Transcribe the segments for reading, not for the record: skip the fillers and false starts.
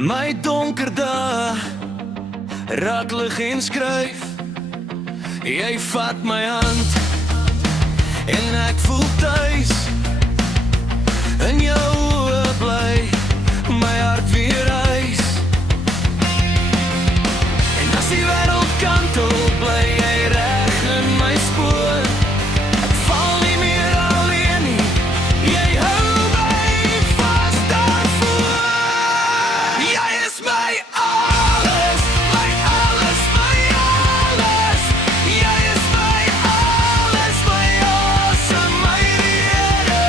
My donker dae rattelig en skryf. Jy vat my hand en ek voel tuis. In jou oë bly my hart weer reis. En as die wêreld kantel bly jy reg in my spoor. Ek val nie meer alleen nie, jy hou my vas daarvoor. Jy is my alles, my alles, my alles. Jy is my alles, my awesome, my rede.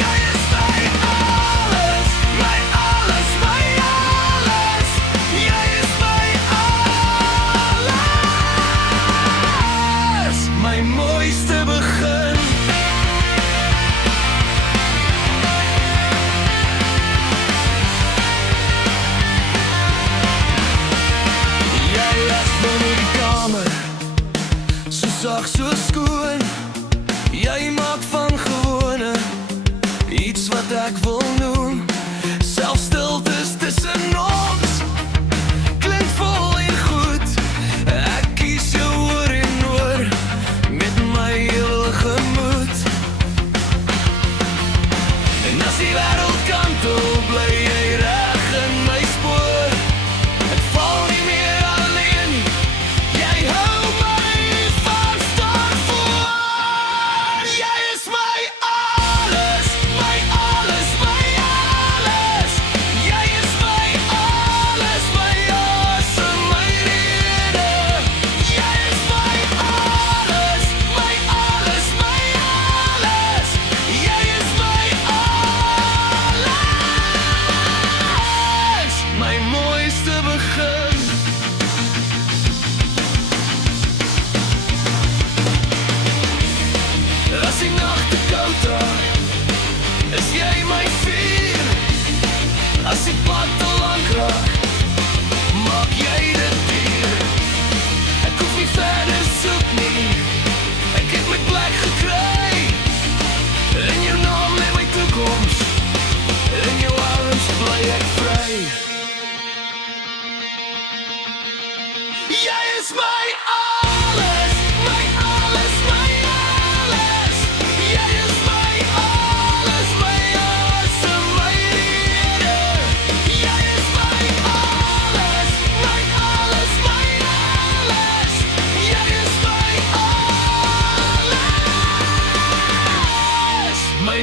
Jy is my alles, my alles, my alles. Jy is my alles, my mooiste begin. Jy is binne die kamer, so sag, so skoon. Jy maak van gewone iets wat ek wil noem. Selfs stiltes tussen ons klink vol en goed. Ek kies jou oor en oor met my hele gemoed. En as die wêreld kantel bly jy reg in my spoor. Ek val nie meer alleen nie, jy hou my vas daarvoor. Jy is my alles, my alles, my alles. Jy is my alles, my awesome, my rede. Jy is my alles, my alles, my alles. Jy is my alles, my mooiste begin. As die nagte koud raak, is jy my vuur. As die pad te lank raak, maak jy dit duur. Ek hoef nie verder soek nie, ek het my plek gekry. In jou naam lê my toekoms, in jou arms bly ek vry. Jy is my alles, my alles, my alles. Jy is my alles, my awesome, my rede. Jy is my alles, my alles, my alles. Jy is my alles, my